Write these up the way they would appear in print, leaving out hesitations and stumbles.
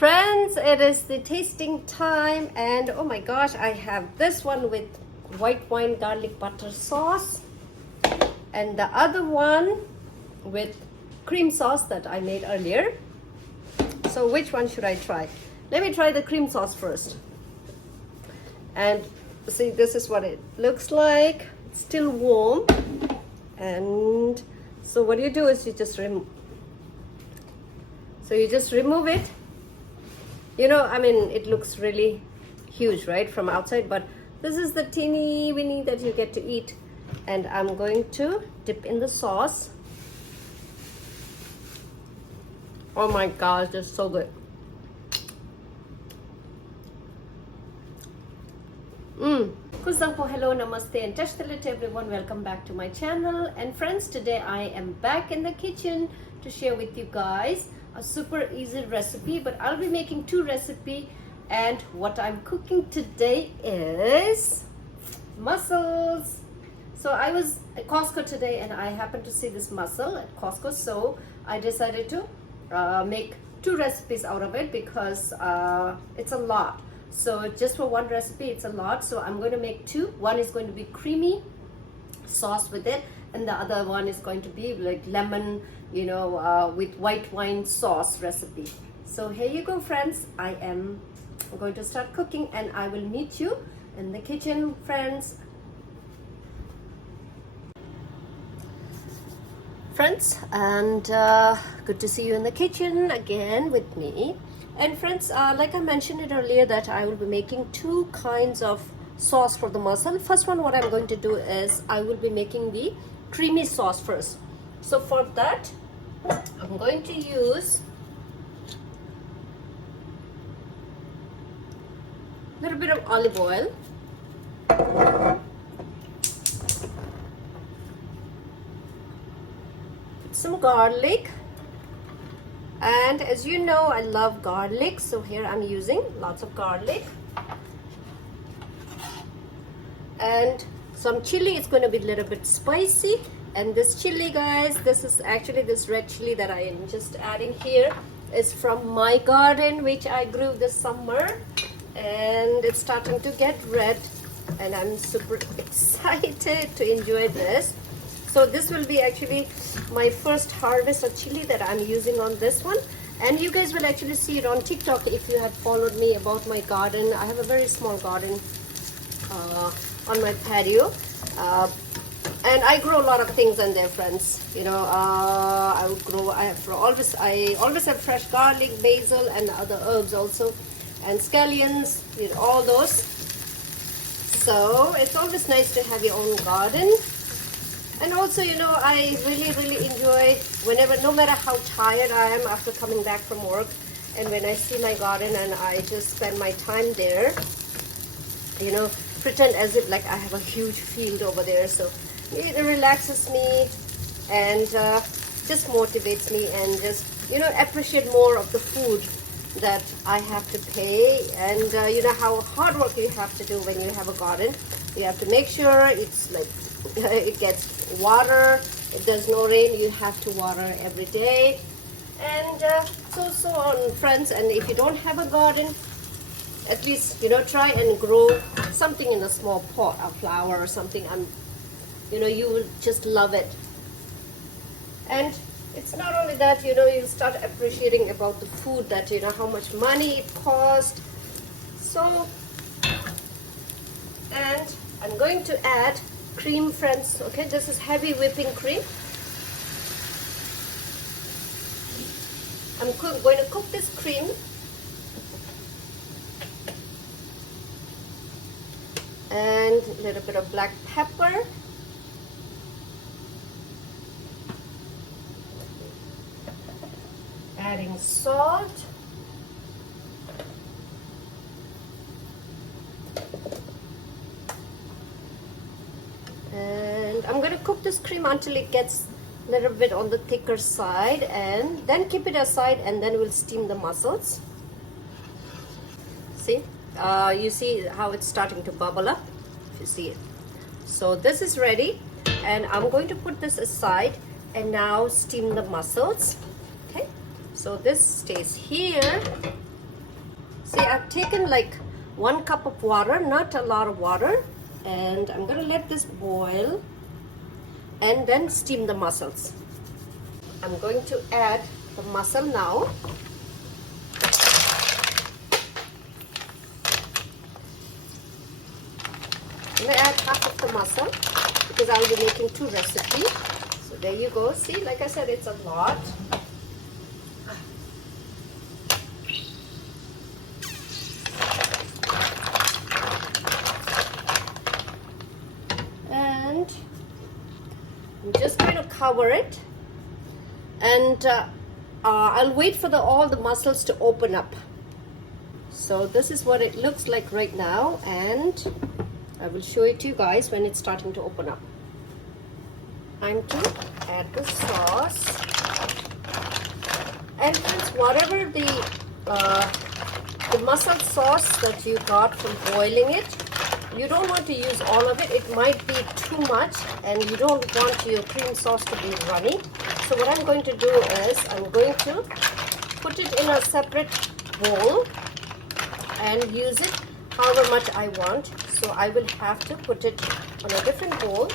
Friends, it is the tasting time, and oh my gosh, I have this one with white wine garlic butter sauce and the other one with cream sauce that I made earlier. So which one should I try? Let me try the cream sauce first. And see, this is what it looks like. It's still warm. And so what you do is you just remove it. You know, I mean, it looks really huge, right, from outside, but this is the teeny weeny that you get to eat. And I'm going to dip in the sauce. Oh my gosh, that's so good. Hello, namaste, and tashtalit everyone. Welcome back to my channel. And friends, today I am back in the kitchen to share with you guys a super easy recipe, but I'll be making two recipes. And what I'm cooking today is mussels. So I was at Costco today and I happened to see this mussel at Costco, so I decided to make two recipes out of it because it's a lot. So just for one recipe it's a lot, so I'm going to make two. One is going to be creamy sauce with it, and the other one is going to be like lemon, you know, with white wine sauce recipe. So here you go, friends. I am going to start cooking and I will meet you in the kitchen, friends. And good to see you in the kitchen again with me. And friends, like I mentioned it earlier, that I will be making two kinds of sauce for the mussel. First one, what I'm going to do is I will be making the creamy sauce first. So for that, I'm going to use a little bit of olive oil, some garlic, and as you know, I love garlic, so here I'm using lots of garlic, and some chili. It's going to be a little bit spicy. And this chili, guys, this is actually this red chili that I am just adding here is from my garden, which I grew this summer, and it's starting to get red, and I'm super excited to enjoy this. So this will be actually my first harvest of chili that I'm using on this one. And you guys will actually see it on TikTok if you have followed me about my garden. I have a very small garden on my patio. And I grow a lot of things in there, friends. You know, I always have fresh garlic, basil, and other herbs also. And scallions, you know, all those. So it's always nice to have your own garden. And also, you know, I really enjoy whenever, no matter how tired I am after coming back from work, and when I see my garden and I just spend my time there, you know, pretend as if like I have a huge field over there. So it relaxes me and just motivates me, and just, you know, appreciate more of the food that I have to pay. And you know how hard work you have to do when you have a garden. You have to make sure it's like it gets water. If there's no rain, you have to water every day, and so on, friends. And if you don't have a garden, at least, you know, try and grow something in a small pot, a flower or something. You know, you will just love it. And it's not only that, you know, you start appreciating about the food, that, you know, how much money it costs. So, and I'm going to add cream, friends. Okay, this is heavy whipping cream. I'm going to cook this cream and a little bit of black pepper, adding salt, and I'm going to cook this cream until it gets a little bit on the thicker side, and then keep it aside, and then we'll steam the mussels. See, you see how it's starting to bubble up, if you see it. So this is ready, and I'm going to put this aside and now steam the mussels. Okay, so this stays here, I've taken like 1 cup of water, not a lot of water, and I'm gonna let this boil and then steam the mussels. I'm going to add the mussel now. I'm gonna add half of the mussel because I'll be making 2 recipes. So there you go. See, like I said, it's a lot. And I'm just going to cover it, and I'll wait for all the mussels to open up. So this is what it looks like right now, and I will show it to you guys when it's starting to open up. Time to add the sauce, and friends, whatever the mussel sauce that you got from boiling it, you don't want to use all of it. It might be too much, and you don't want your cream sauce to be runny. So what I'm going to do is I'm going to put it in a separate bowl and use it however much I want. So I will have to put it on a different bowl.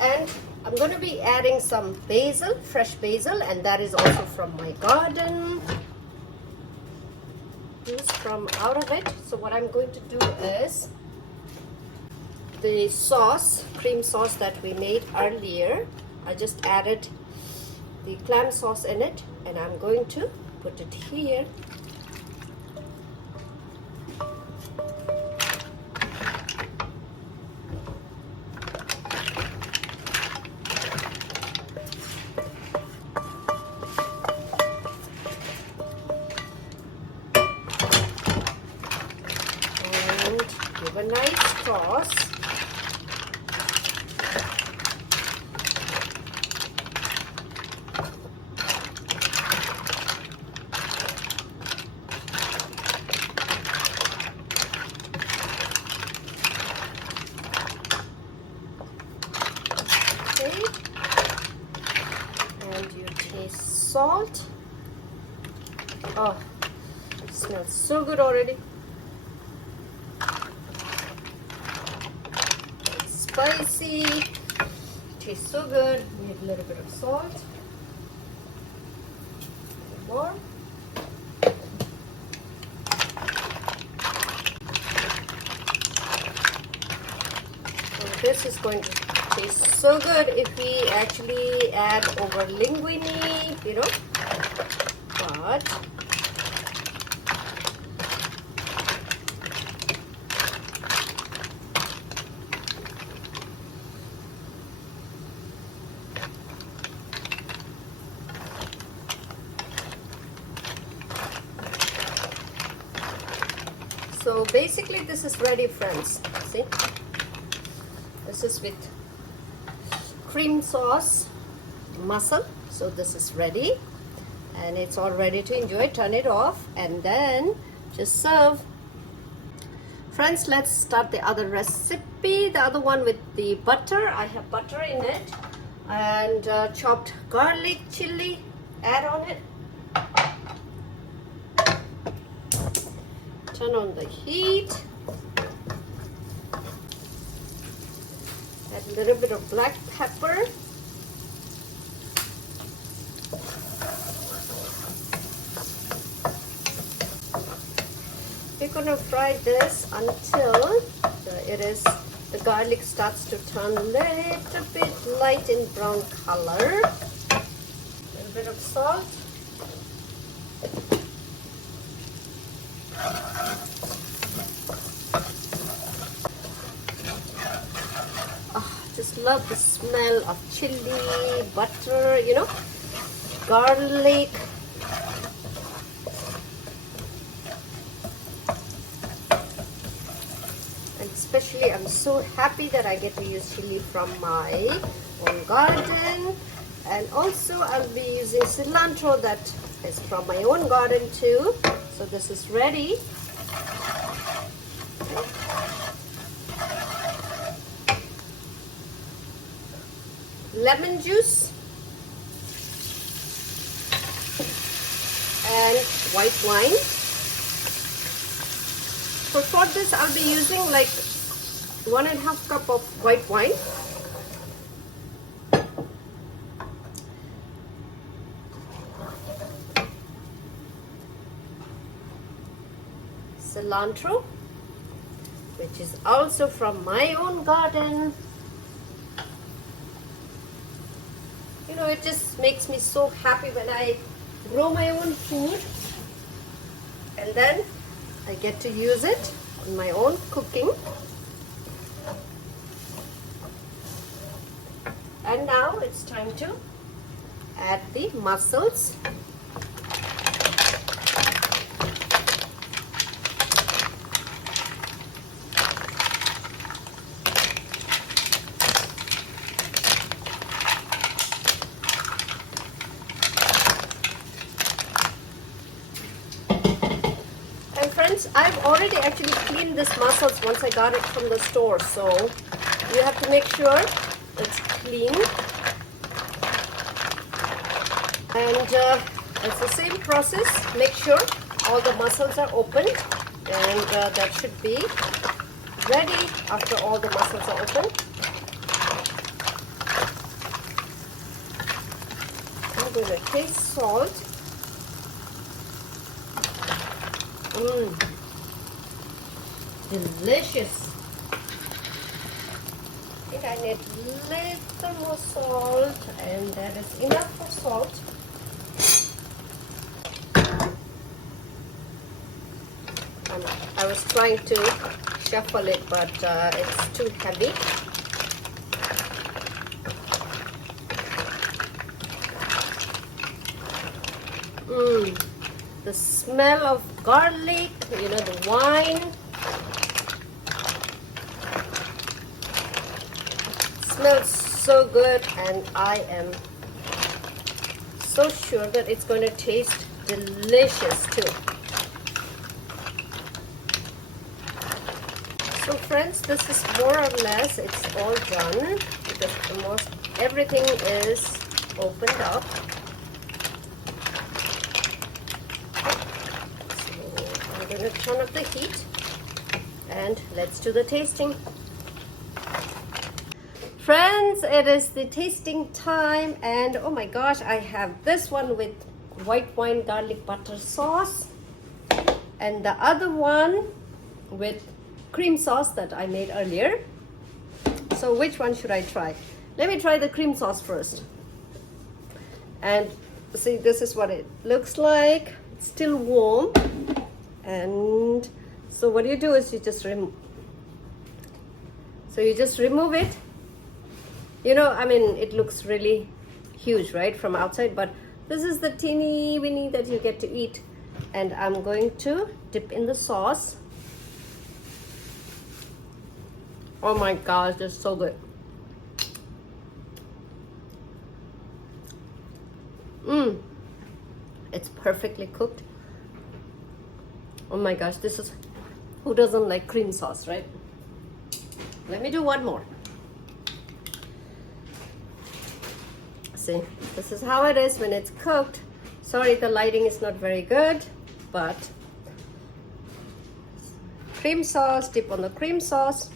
And I'm going to be adding some basil, fresh basil, and that is also from my garden. Juice from out of it. So what I'm going to do is the sauce, cream sauce that we made earlier, I just added the clam sauce in it, and I'm going to put it here. And give a nice toss. And you taste salt. Oh, it smells so good already. It's spicy, tastes so good. We need a little bit of salt. More. So this is going to taste so good if we actually add over linguine, you know. But so basically this is ready, friends. See, this is with cream sauce mussel. So this is ready, and it's all ready to enjoy. Turn it off and then just serve. Friends, let's start the other recipe, the other one with the butter. I have butter in it, and chopped garlic, chili, add on it. Turn on the heat. Add a little bit of black pepper. We're going to fry this until the garlic starts to turn a little bit light in brown color. A little bit of salt. Just love the smell of chili, butter, you know, garlic. And especially I'm so happy that I get to use chili from my own garden. And also I'll be using cilantro that is from my own garden too. So this is ready. lemon juice and white wine. For this, I'll be using like 1.5 cup of white wine. Cilantro, which is also from my own garden. You know, it just makes me so happy when I grow my own food and then I get to use it on my own cooking. And now it's time to add the mussels. I've already actually cleaned this mussels once I got it from the store, so you have to make sure it's clean. And it's the same process. Make sure all the mussels are open, and that should be ready after all the mussels are open. I'm going to taste salt. Delicious. I think I need a little more salt, and that is enough for salt. I was trying to shuffle it, but it's too heavy. The smell of garlic, you know, the wine. Smells so good, and I am so sure that it's going to taste delicious too. So friends, this is more or less, it's all done because almost everything is opened up. I'm going to turn up the heat and let's do the tasting. Friends, it is the tasting time, and oh my gosh, I have this one with white wine garlic butter sauce and the other one with cream sauce that I made earlier. So which one should I try? Let me try the cream sauce first. And see, this is what it looks like. It's still warm. And so what you do is you just remove it. You know, I mean, it looks really huge, right, from outside, but this is the teeny weeny that you get to eat. And I'm going to dip in the sauce. Oh my gosh, it's so good. It's perfectly cooked. Oh my gosh, this is, who doesn't like cream sauce, right? Let me do one more. See, this is how it is when it's cooked. Sorry, the lighting is not very good, but cream sauce, dip on the cream sauce.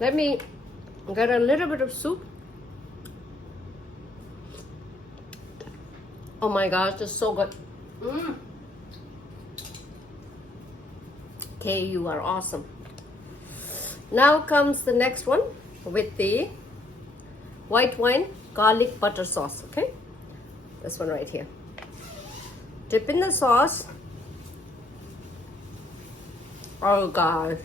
Let me get a little bit of soup. Oh my gosh, it's so good. Okay, you are awesome. Now comes the next one with the white wine garlic butter sauce. Okay, this one right here. Dip in the sauce. Oh God.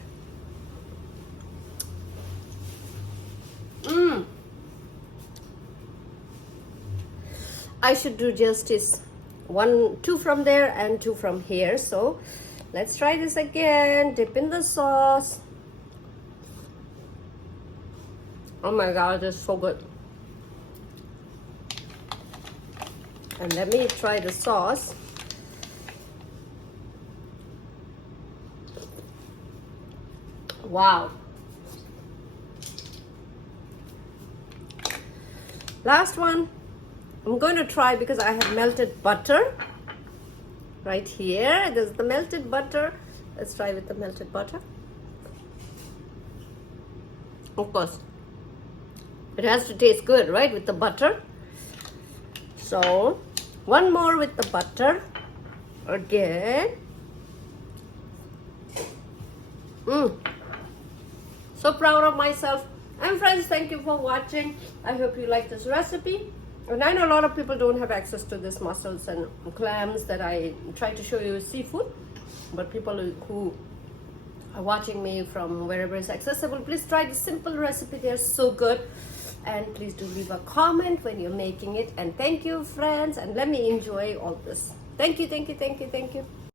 I should do justice. 2 from there and 2 from here. So let's try this again. Dip in the sauce. Oh my God, it's so good. And let me try the sauce. Wow. Last one, I'm going to try because I have melted butter right here. There's the melted butter. Let's try with the melted butter. Of course, it has to taste good, right, with the butter. So, one more with the butter again. So proud of myself. And friends, thank you for watching. I hope you like this recipe. And I know a lot of people don't have access to this mussels and clams that I try to show you seafood. But people who are watching me from wherever is accessible, please try the simple recipe. They're so good. And please do leave a comment when you're making it. And thank you, friends. And let me enjoy all this. Thank you, thank you, thank you, thank you.